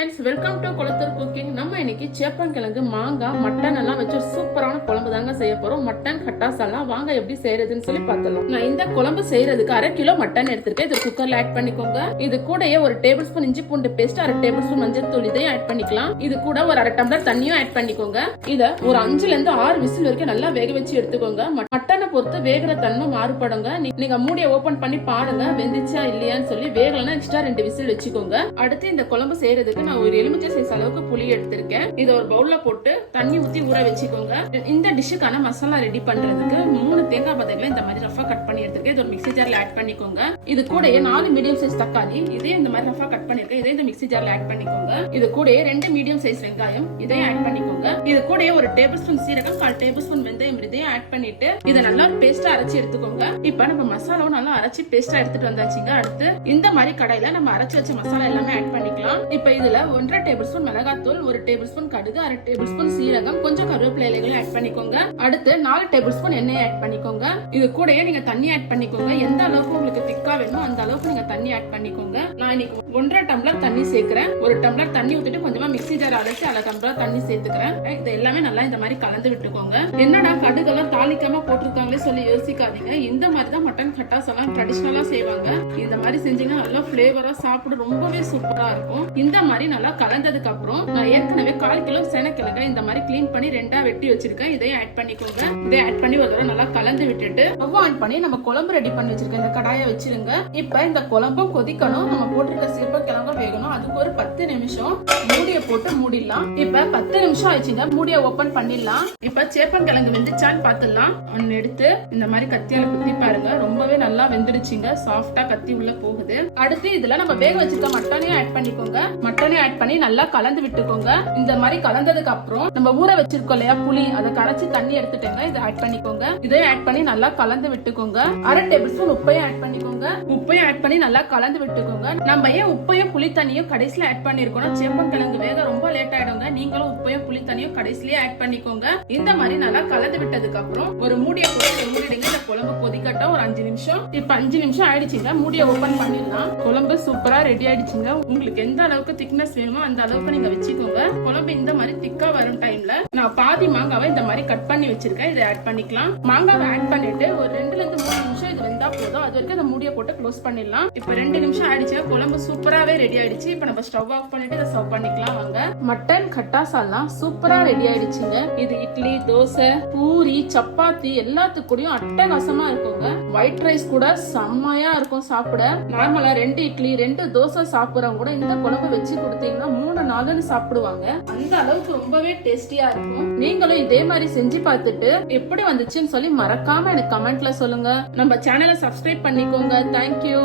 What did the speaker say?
Friends, welcome to Kolathur cooking. நம்ம இன்னைக்கு சேப்பங்கிழங்கு, மாங்காய், மட்டன் எல்லாம் வச்சு ஒரு சூப்பரான குழம்பு தாங்க செய்ய போறோம். மட்டன் கட்டாசாலாம் வாங்க எப்படி செய்யறதுன்னு சொல்லி பார்த்தலாம். நான் இந்த குழம்பு செய்யறதுக்கு 1/2 கிலோ மட்டன் எடுத்திருக்கேன். இது குக்கர்ல ஆட் பண்ணிக்கோங்க. இது கூடயே 1 டேபிள் ஸ்பூன் இஞ்சி பூண்டு பேஸ்ட், 1/2 டேபிள் ஸ்பூன் மஞ்சள் தூள் இதையும் ஆட் பண்ணிக்கலாம். இது கூட ஒரு 1/2 டம்ளர் தண்ணியும் ஆட் பண்ணிக்கோங்க. இத ஒரு 5ல இருந்து 6 விசில் வரைக்கும் நல்லா வேக வச்சு எடுத்துக்கோங்க. மட்டனை பொறுத்து வேகிற தன்மை மாறுபடுங்க. நீங்க மூடியை ஓபன் பண்ணி பாருங்க வெந்துச்சா இல்லையான்னு சொல்லி. வேகலன்னா எக்ஸ்ட்ரா 2 விசில் வச்சுக்கோங்க. அடுத்து இந்த குழம்பு செய்யறதுக்கு நான் ஒரு எலுமிச்சை சைஸ் அளவுக்கு புளி எடுத்திருக்கேன். இதை ஒரு பவுல்ல போட்டு தண்ணி ஊத்தி ஊற வச்சுக்கோங்க. இந்த டிஷ்ஷுக்கான மசாலா ரெடி பண்றதுக்கு 3 தேங்காய் பதங்களை இந்த மாதிரி ரஃபா கட் பண்ணி எடுத்திருக்கேன். இது ஒரு மிக்ஸி ஜார்ல ஆட் பண்ணிக்கோங்க. இது கூட 4 மீடியம் சைஸ் தக்காளி, இதே இந்த மாதிரி ரஃபா கட் பண்ணிருக்கேன். இதே இந்த மிக்ஸி ஜார்ல ஆட் பண்ணிக்கோங்க. இது கூட 2 மீடியம் சைஸ் வெங்காயம், இதையும் ஆட் பண்ணிக்கோங்க. இது கூட 1 டேபிள் ஸ்பூன் சீரகம், 1/4 டேபிள் ஸ்பூன் வெந்தயம் இதையும் ஆட் பண்ணிட்டு இதை நல்லா பேஸ்டா அரைச்சி எடுத்துக்கோங்க. இப்ப நம்ம மசாலாவும் நல்லா அரைச்சி பேஸ்டா எடுத்துட்டு வந்தாச்சுங்க. அடுத்து இந்த மாதிரி கடாயில நம்ம அரைச்சு வச்ச மசாலா எல்லாமே ஆட் பண்ணிக்கலாம். இப்ப இதுல 1/2 டேபிள் ஸ்பூன் மிளகாத்தூள், 1 டேபிள் ஸ்பூன் கடுகு, 1/2 டேபிள் ஸ்பூன் சீரகம், கொஞ்சம் கருவேப்பிலை இலைகளை ஆட் பண்ணிக்கோங்க. அடுத்து 4 டேபிள் ஸ்பூன் எண்ணெய் ஆட் பண்ணிக்கோங்க. இது கூடயே நீங்க தண்ணி ஆட் பண்ணிக்கோங்க. எந்த அளவுக்கு உங்களுக்கு திக்கா வேணுமோ அந்த அளவுக்கு நீங்க தண்ணி ஆட் பண்ணிக்கோங்க. நான் இன்னைக்கு 1.5 டம்ளர் தண்ணி சேர்க்கிறேன். 1 டம்ளர் தண்ணி ஊத்திட்டு கொஞ்சமா மிக்ஸி ஜார் அரைச்சு 1/2 டம்ளர் தண்ணி சேர்த்துக்கிறேன். இது எல்லாமே நல்லா இந்த மாதிரி கலந்து விட்டுக்கோங்க. என்னடா கடுகெல்லாம் தாளிக்காம போட்டிருக்காங்களே சொல்லி யோசிக்காதீங்க. இந்த மாதிரி தான் மட்டன் கட்டாஸ் எல்லாம் ட்ரெடிஷனலா செய்வாங்க. இந்த மாதிரி செஞ்சீங்கன்னா நல்லா பிளேவரா சாப்பிட ரொம்பவே சூப்பரா இருக்கும். இந்த மாதிரி நல்லா கலந்ததுக்கு அப்புறம் நான் ஏற்கனவே 1/4 கிலோ சேனக்கிழங்க இந்த மாதிரி கிளீன் பண்ணி 2ஆ வெட்டி வச்சிருக்கேன். இதையும் ஆட் பண்ணிக்கோங்க. இதை ஆட் பண்ணி ஒரு தடவை நல்லா கலந்து விட்டுட்டு ஸ்டவ் ஆன் பண்ணி நம்ம குழம்பு ரெடி பண்ணி வச்சிருக்கேன். இந்த கடாயை வச்சிருங்க. இப்ப இந்த குழம்பும் கொதிக்கணும். நம்ம போட்டிருக்க சேப்பங்கிழங்கும் வேகணும். அதுக்கு ஒரு 10 நிமிஷம் மூடியை போட்டு மூடிடலாம். இப்ப 10 நிமிஷம் ஆயிடுச்சுங்க. மூடியை ஓபன் பண்ணிடலாம். இப்ப சேப்பங்கிழங்கு வெந்துச்சான்னு பாத்துடலாம். ஒன்னு எடுத்து இந்த மாதிரி கத்தியால குத்தி பாருங்க. ரொம்பவே நல்லா வெந்துடுச்சுங்க. சாஃப்டா கத்தி உள்ள போகுது. அடுத்து இதுல நம்ம வேக வச்சிருக்க மட்டனையும் ஆட் பண்ணிக்கோங்க. மட்டனையும் ஆட் பண்ணி நல்லா கலந்து விட்டுக்கோங்க. இந்த மாதிரி கலந்ததுக்கு அப்புறம் நம்ம ஊற வச்சிருக்கோம் இல்லையா புளி, அதை கரைச்சி தண்ணி எடுத்துட்டேங்க. இதை ஆட் பண்ணிக்கோங்க. இதையும் ஆட் பண்ணி நல்லா கலந்து விட்டுக்கோங்க. 1/2 டேபிள் ஸ்பூன் உப்பையும் ஆட் பண்ணிக்கோங்க. உப்பையும் ஆட் பண்ணி நல்லா கலந்து விட்டுக்கோங்க. நம்ம ஏன் உப்பையும் புளி தண்ணியும் கடைசியில ஆட் பண்ணிருக்கோம், சேப்பங்கிழங்கு வேக ரொம்ப லேட் ஆயிடுங்க. நீங்களும் உப்பையும் புளி தண்ணியும் கடைசிலேயே ஆட் பண்ணிக்கோங்க. இந்த மாதிரி நல்லா கலந்து விட்டதுக்கு அப்புறம் ஒரு மூடியை போட்டு மூடிடுங்க. இந்த குழம்பு கொதிக்கட்டும் ஒரு 5 நிமிஷம். இப்ப 5 நிமிஷம் ஆயிடுச்சுங்க. மூடியை ஓபன் பண்ணிடலாம். குழம்பு சூப்பரா ரெடி ஆயிடுச்சுங்க. உங்களுக்கு எந்த அளவுக்கு திக்னஸ் வேணுமோ அந்த அளவுக்கு நீங்க வச்சுக்கோங்க. குழம்பு இந்த மாதிரி திக்கா வரும் டைம்ல நான் பாதி மாங்காவை இந்த மாதிரி கட் பண்ணி வச்சிருக்கேன். இதை ஆட் பண்ணிக்கலாம். மாங்காவை ஆட் பண்ணிட்டு ஒரு 2ல இருந்து 3 நிமிஷம் இது வெந்தா போதும். அது வரைக்கும் அந்த மூடியை போட்டு க்ளோஸ் பண்ணிடலாம். இப்ப 2 நிமிஷம் ஆயிடுச்சு. குழம்பு சூப்பராவே ரெடி ஆயிடுச்சு. இப்ப நம்ம ஸ்டவ் ஆஃப் பண்ணிட்டு இதை சர்வ் பண்ணிக்கலாம். வாங்க. மட்டன் கட்டாசாலாம் சூப்பரா ரெடி ஆயிடுச்சுங்க. இது இட்லி, தோசை, பூரி, சப்பாத்தி எல்லாத்துக்கூடயும் அட்டகாசமா இருக்குங்க. ஒயிட் ரைஸ் கூட செம்மையா இருக்கும் சாப்பிட. நார்மலா 2 இட்லி 2 தோசை சாப்பிடுறவங்க கூட இந்த குழம்பு வச்சு கொடுத்தீங்கன்னா 3-4 சாப்பிடுவாங்க. அந்த அளவுக்கு ரொம்பவே டேஸ்டியா இருக்கும். நீங்களும் இதே மாதிரி செஞ்சு பார்த்துட்டு எப்படி வந்துச்சுன்னு சொல்லி மறக்காம எனக்கு கமெண்ட்ல சொல்லுங்க. நம்ம சேனலை சப்ஸ்கிரைப் பண்ணிக்கோங்க. தேங்க்யூ.